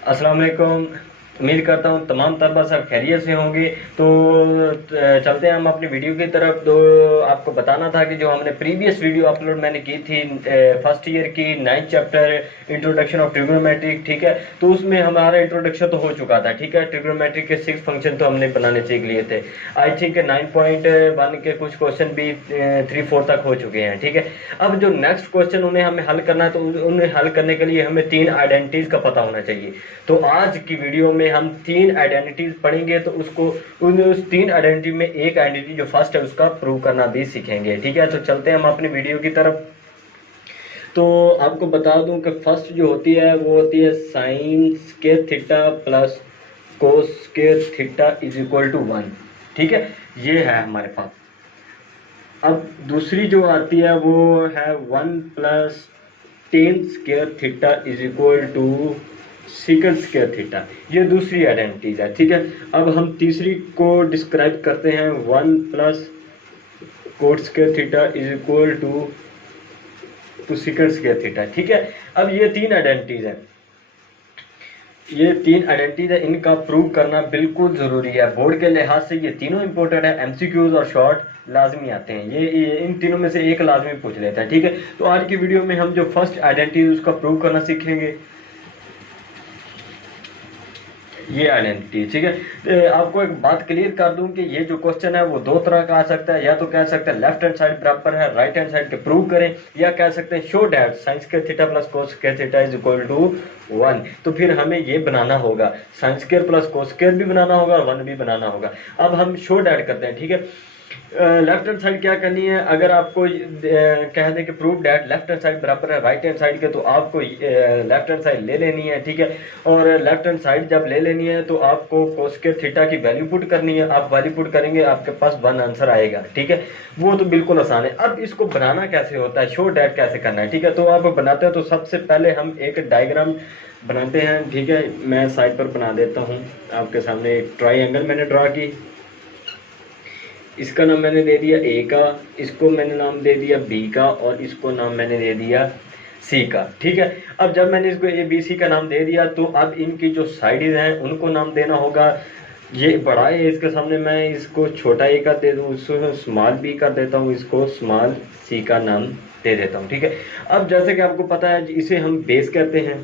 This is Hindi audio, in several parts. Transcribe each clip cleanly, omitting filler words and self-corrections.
अस्सलाम वालेकुम। उम्मीद करता हूँ तमाम तलबा सब खैरियत से होंगे। तो चलते हैं हम अपनी वीडियो की तरफ। तो आपको बताना था कि जो हमने प्रीवियस वीडियो अपलोड मैंने की थी फर्स्ट ईयर की 9th chapter introduction of trigonometric, ठीक है। तो उसमें हमारा इंट्रोडक्शन तो हो चुका था, ठीक है। ट्रिग्नोमेट्रिक के 6 फंक्शन तो हमने बनाने सीख लिए थे। आई थिंक 9.1 के कुछ क्वेश्चन भी 3-4 तक हो चुके हैं, ठीक है। अब जो नेक्स्ट क्वेश्चन उन्हें हमें हल करना है, तो उन्हें हल करने के लिए हमें 3 आइडेंटिटीज का पता होना चाहिए। तो आज की वीडियो में हम 3 आइडेंटिटीज पढ़ेंगे। तो उस 3 आइडेंटिटी में एक आइडेंटिटी जो फर्स्ट है उसका प्रूव करना भी सीखेंगे, ठीक है। तो चलते हैं हम अपनी वीडियो की तरफ। तो आपको बता दूं कि फर्स्ट जो होती है वो होती है sine square theta plus cos square theta is equal to 1, ठीक है। ये है हमारे पास। अब दूसरी जो आती है वो है 1 plus tan square theta is equal to secant square theta. ये दूसरी आइडेंटिटीज है, ठीक है। अब हम तीसरी को डिस्क्राइब करते हैं 1 plus cot square theta is equal to secant square theta, ठीक है। अब ये 3 आइडेंटिटीज हैं। ये 3 आइडेंटिटीज है, इनका प्रूव करना बिल्कुल जरूरी है। बोर्ड के लिहाज से ये तीनों इंपॉर्टेंट है। एमसीक्यूज और शॉर्ट लाजमी आते हैं। ये इन तीनों में से एक लाजमी पूछ लेता है, ठीक है। तो आज की वीडियो में हम जो फर्स्ट आइडेंटिटी उसका प्रूव करना सीखेंगे, ये आइडेंटिटी, ठीक है। आपको एक बात क्लियर कर दूं कि ये जो क्वेश्चन है वो दो तरह का आ सकता है। या तो कह सकते हैं लेफ्ट हैंड साइड बराबर है राइट हैंड साइड के प्रूव करें, या कह सकते हैं show that sine square theta plus cos square theta is equal to 1। तो फिर हमें ये बनाना होगा, sine square plus cos square भी बनाना होगा और 1 भी बनाना होगा। अब हम शो डैट करते हैं, ठीक है। लेफ्ट हैंड साइड क्या करनी है, अगर आपको कह दें कि prove that left hand side बराबर है राइट हैंड साइड के, तो आपको लेफ्ट हैंड साइड ले लेनी है, ठीक है। और लेफ्ट हैंड साइड जब ले लेनी है तो आपको कोस स्क्वायर थीटा की वैल्यू पुट करनी है। आप वैल्यू पुट करेंगे आपके पास 1 आंसर आएगा, ठीक है। वो तो बिल्कुल आसान है। अब इसको बनाना कैसे होता है, शो डैट कैसे करना है, ठीक है। तो आप बनाते हैं तो सबसे पहले हम एक डायग्राम बनाते हैं, ठीक है। मैं साइड पर बना देता हूँ आपके सामने। एक ट्राइंगल मैंने ड्रा की, इसका नाम मैंने दे दिया ए का, इसको मैंने नाम दे दिया बी का, और इसको नाम मैंने दे दिया सी का, ठीक है। अब जब मैंने इसको ए बी सी का नाम दे दिया तो अब इनकी जो साइड्स हैं उनको नाम देना होगा। ये बड़ा है, इसके सामने मैं इसको छोटा ए का दे दूँ, उसको स्मॉल बी कर देता हूँ, इसको स्मॉल सी का नाम दे देता हूँ, ठीक है। अब जैसे कि आपको पता है इसे हम बेस कहते हैं।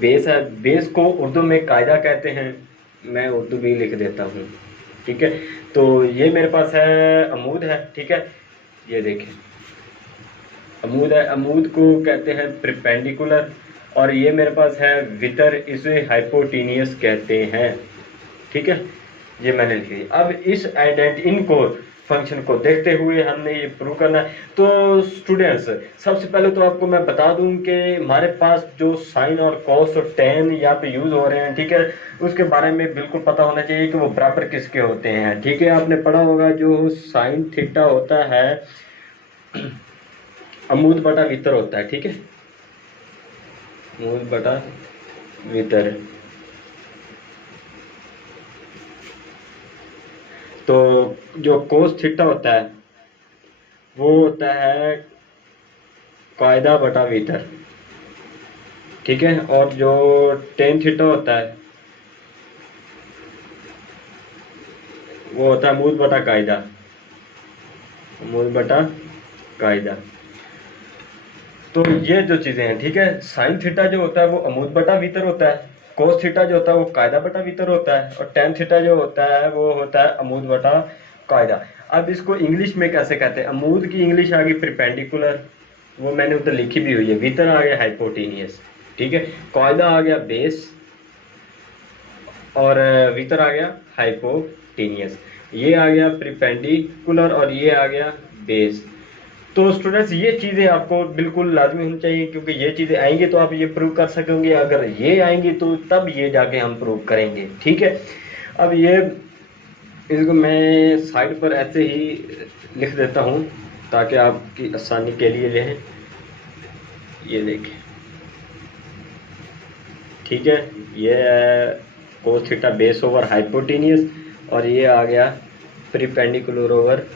बेस है, बेस को उर्दू में कायदा कहते हैं। मैं उर्दू भी लिख देता हूँ, ठीक है। तो ये मेरे पास है अमूद है, ठीक है। ये देखें अमूद है, अमूद को कहते हैं परपेंडिकुलर। और ये मेरे पास है वितर, इसे हाइपोटेनियस कहते हैं, ठीक है। ये मैंने लिख दिया। अब इस इनको फंक्शन को देखते हुए हमने ये प्रूव करना है। तो स्टूडेंट्स सबसे पहले तो आपको मैं बता दूं कि हमारे पास जो साइन और कॉस और टेन यहाँ पे यूज हो रहे हैं, ठीक है, उसके बारे में बिल्कुल पता होना चाहिए कि वो बराबर किसके होते हैं, ठीक है। आपने पढ़ा होगा जो साइन थीटा होता है अमूद बटा वितर होता है, ठीक है। अमूद बटा वितर। तो जो कोस थीटा होता है वो होता है कायदा बटा वितर, ठीक है। और जो टेन थीटा होता है वो होता है अमूद बटा कायदा, अमूद बटा कायदा। तो ये जो चीजें हैं, ठीक है। साइन थीटा जो होता है वो अमूद बटा वितर होता है, कोस थीटा जो होता है वो कायदा बटा वितर होता है, और टेन थीटा जो होता है वो होता है अमूद बटा कायदा। अब इसको इंग्लिश में कैसे कहते हैं, अमूद की इंग्लिश आ गई परपेंडिकुलर, वो मैंने उधर लिखी भी हुई है। वितर आ गया हाइपोटेनियस, ठीक है। कायदा आ गया बेस, और वितर आ गया हाइपोटेनियस। ये आ गया परपेंडिकुलर और ये आ गया बेस। तो स्टूडेंट्स ये चीज़ें आपको बिल्कुल लाजमी होनी चाहिए, क्योंकि ये चीज़ें आएंगी तो आप ये प्रूव कर सकेंगे। अगर ये आएंगी तो तब ये जाके हम प्रूव करेंगे, ठीक है। अब ये इसको मैं साइड पर ऐसे ही लिख देता हूँ ताकि आपकी आसानी के लिए लें। ये देखें, ठीक है। ये है cos theta base over hypotenuse, और ये आ गया परपेंडिकुलर ओवर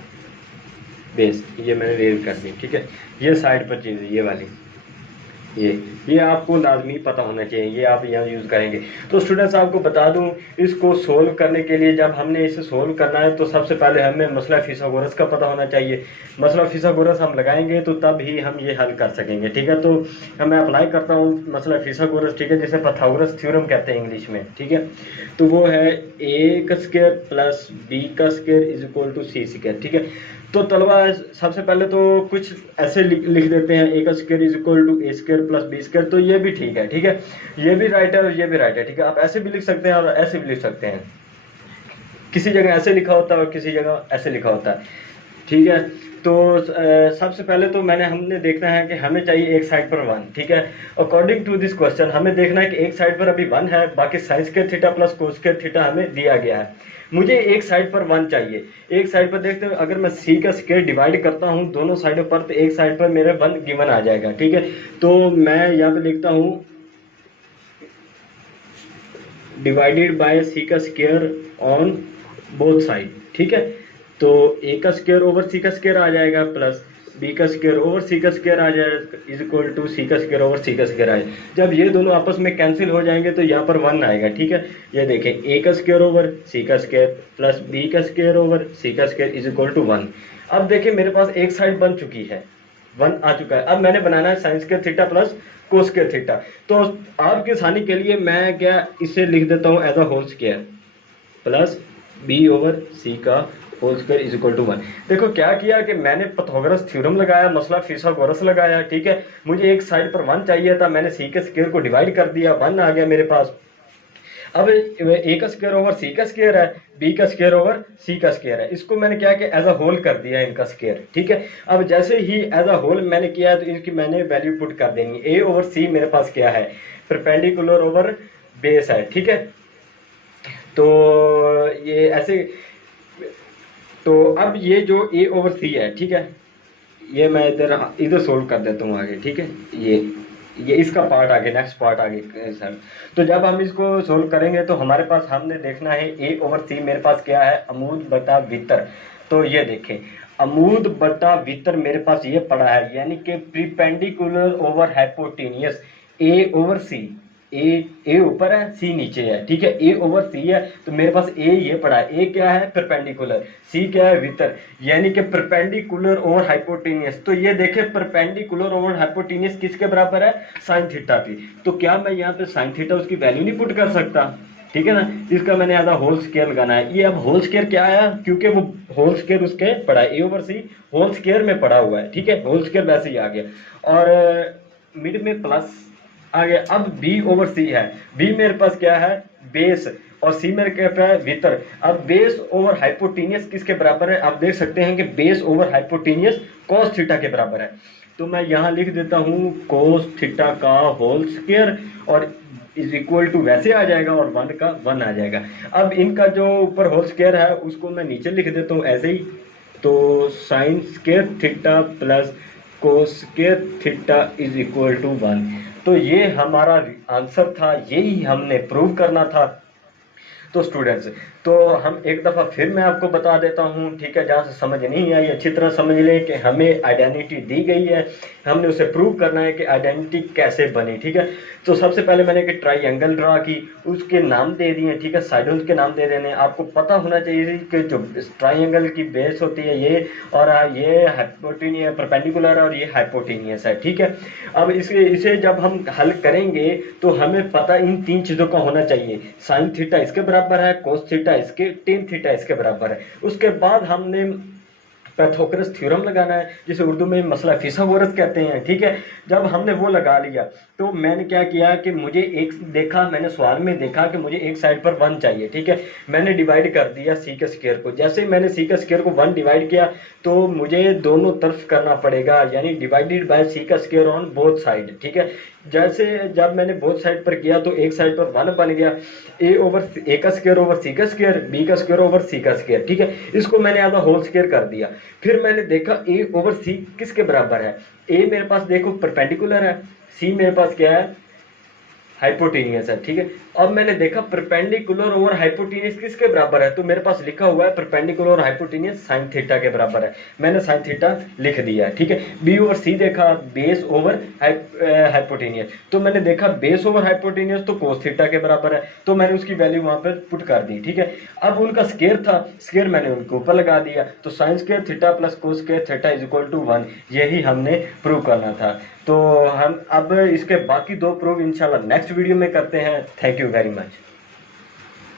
बेस। ये मैंने रेल कर दी, ठीक है। ये साइड पर चीज़ है ये वाली। ये आपको लाजमी पता होना चाहिए, ये आप यहाँ यूज़ करेंगे। तो स्टूडेंट्स आपको बता दूं, इसको सोल्व करने के लिए जब हमने इसे सोल्व करना है तो सबसे पहले हमें मसला फिसागोरस का पता होना चाहिए। मसला फिसागोरस हम लगाएंगे तो तब ही हम ये हल कर सकेंगे, ठीक है। तो मैं अप्लाई करता हूँ मसला फिसागोरस, ठीक है, जिसे पाइथागोरस थ्योरम कहते हैं इंग्लिश में, ठीक है। तो वो है ए का स्क्वायर प्लस बी का square is equal to C square, ठीक है। तो तलबा सबसे पहले तो कुछ ऐसे लिख देते हैं, ए का square is equal to A square plus B square, तो ये भी ठीक है, ठीक है, ये भी राइट है और ये भी राइट है, ठीक है। आप ऐसे भी लिख सकते हैं और ऐसे भी लिख सकते हैं, किसी जगह ऐसे लिखा होता है और किसी जगह ऐसे लिखा होता है, ठीक है। तो सबसे पहले तो हमने देखना है कि हमें चाहिए एक साइड पर 1, ठीक है। अकॉर्डिंग टू दिस क्वेश्चन हमें देखना है कि एक साइड पर अभी 1 है, बाकी sign square theta plus cos square theta हमें दिया गया है। मुझे एक साइड पर 1 चाहिए। एक साइड पर देखते हैं, अगर मैं सी का स्क्वायर डिवाइड करता हूँ दोनों साइडों पर तो एक साइड पर मेरे 1 गिवन आ जाएगा, ठीक है। तो मैं यहाँ पे लिखता हूँ डिवाइडेड बाय सी का स्क्वायर ऑन बोथ साइड, ठीक है। तो ए का स्क्वायर ओवर सी का स्क्वायर आ जाएगा प्लस बी का स्क्वायर ओवर सी का स्क्वायर आ जाएगा इज इक्वल टू सी का स्क्वायर ओवर सी का स्क्वायर आ जाएगा। जब ये दोनों आपस में कैंसिल हो जाएंगे तो यहाँ पर 1 आएगा, ठीक है। ये देखें, ए का स्क्वायर ओवर सी का स्क्वायर प्लस बी का स्क्वायर ओवर सी का स्क्वायर इज इक्वल टू 1। अब देखिए मेरे पास एक साइड बन चुकी है, 1 आ चुका है। अब मैंने बनाना है sine square theta plus cos square theta. तो आपकी आसानी के लिए मैं क्या इसे लिख देता हूँ as A whole square plus B over C का whole square is equal to 1। देखो क्या किया कि मैंने पाइथागोरस थ्योरम लगाया, मसला फिसागोरस लगाया, ठीक है। मुझे एक साइड पर 1 चाहिए था, मैंने सी के स्क्वायर को डिवाइड कर दिया, 1 आ गया मेरे पास। अब ए का स्क्वायर ओवर सी का स्क्वायर है, बी का स्क्वायर ओवर सी का स्क्वायर है, इसको मैंने क्या किया एज अ होल कर दिया इनका स्क्वायर, ठीक है। अब जैसे ही एज अ होल मैंने किया है तो इनकी मैंने वैल्यू पुट कर देनी। ए ओवर सी मेरे पास क्या है, परपेंडिकुलर ओवर बेस है, ठीक है। तो ये ऐसे, तो अब ये जो ए ओवर सी है, ठीक है, ये मैं इधर सोल्व कर देता हूँ आगे, ठीक है। ये इसका पार्ट आगे, नेक्स्ट पार्ट आगे सर। तो जब हम इसको सोल्व करेंगे तो हमारे पास हमने देखना है ए ओवर सी मेरे पास क्या है, अमूद बटा वितर। तो ये देखें, अमूद बटा वितर मेरे पास ये पड़ा है, यानी कि प्रीपेंडिकुलर ओवर हाइपोटेनियस ए ओवर सी। ए ऊपर है, सी नीचे है, ठीक है। ए ओवर सी है तो मेरे पास ए ये पड़ा है, ए क्या है परपेंडिकुलर, सी क्या है वितर, यानी कि परपेंडिकुलर ओवर हाइपोटेनियस। तो ये देखे परपेंडिकुलर ओवर हाइपोटेनियस किसके बराबर है, साइन थीटा की। तो क्या मैं यहाँ पे साइन थीटा उसकी वैल्यू नहीं पुट कर सकता, ठीक है ना। इसका मैंने आधा होल स्क्वायर लगाना है। ये अब होल स्क्वायर क्या आया, क्योंकि वो होल स्क्वायर उसके पड़ा है, ए ओवर सी होल स्क्वायर में पड़ा हुआ है, ठीक है। होल स्क्वायर वैसे ही आ गया और मिड में प्लस आ गया। अब बी ओवर सी है, बी मेरे पास क्या है बेस और सी मेरे क्या है वितर। अब बेस ओवर हाइपोटेनियस किसके बराबर है, आप देख सकते हैं कि base over hypotenuse cos theta के बराबर है। तो मैं यहाँ लिख देता हूँ कोस थीटा का होल स्क्वायर और इज इक्वल टू वैसे आ जाएगा और 1 का 1 आ जाएगा। अब इनका जो ऊपर होल स्क्वायर है उसको मैं नीचे लिख देता हूँ ऐसे ही। तो sine square theta plus cos square theta is equal to 1। तो ये हमारा आंसर था, यही हमने प्रूव करना था। तो स्टूडेंट्स, तो हम एक दफ़ा फिर मैं आपको बता देता हूँ, ठीक है। जहाँ से समझ नहीं आई अच्छी तरह समझ लें कि हमें आइडेंटिटी दी गई है, हमने उसे प्रूव करना है कि आइडेंटिटी कैसे बनी, ठीक है। तो सबसे पहले मैंने एक ट्राइंगल ड्रा की, उसके नाम दे दिए, ठीक है, साइडों के नाम दे देने। आपको पता होना चाहिए कि जो ट्राइंगल की बेस होती है ये, और ये हाइपोटेनियस परपेंडिकुलर और ये हाइपोटेनियस है, ठीक है। अब इसे जब हम हल करेंगे तो हमें पता इन 3 चीज़ों का होना चाहिए, साइन थीटा इसके बराबर है, कोस थीटा इसके, टेन थीटा इसके बराबर है। उसके बाद हमने पाइथागोरस थ्योरम लगाना है, जिसे उर्दू में मसला फिसागोरस कहते हैं, ठीक है। जब हमने वो लगा लिया तो मैंने क्या किया कि मुझे एक देखा, मैंने सवाल में देखा कि मुझे एक साइड पर 1 चाहिए, ठीक है। मैंने डिवाइड कर दिया सी के स्क्वायर को। जैसे ही मैंने सी के स्क्वायर को 1 डिवाइड किया तो मुझे दोनों तरफ करना पड़ेगा, यानी डिवाइडेड बाय सी का स्क्वायर ऑन बोथ साइड, ठीक है। जैसे जब मैंने बोथ साइड पर किया तो एक साइड पर 1 बन गया, ए का स्क्वायर ओवर सी का स्क्वायर, बी का स्क्वायर ओवर सी का स्क्वायर, ठीक है। इसको मैंने आधा होल स्क्वायर कर दिया। फिर मैंने देखा ए ओवर सी किसके बराबर है, ए मेरे पास देखो परपेंडिकुलर है, सी मेरे पास क्या है हाइपोटेनियस है, ठीक है। अब मैंने देखा परपेंडिकुलर और हाइपोटेनियस किसके बराबर है, तो मेरे पास लिखा हुआ है परपेंडिकुलर और हाइपोटेनियस साइन थीटा के बराबर है। मैंने साइन थीटा लिख दिया, ठीक है। बी और सी देखा, बेस ओवर हाइपोटेनियस, तो मैंने देखा बेस ओवर हाइपोटेनियस तो कोस थीटा के बराबर है, तो मैंने उसकी वैल्यू वहां पर पुट कर दी, ठीक है। अब उनका स्केयर था, स्केयर मैंने उनके ऊपर लगा दिया, तो sine square theta plus cos square theta is equal to 1, यही हमने प्रूव करना था। तो हम अब इसके बाकी दो प्रूव इंशाल्लाह नेक्स्ट वीडियो में करते हैं। Thank you very much.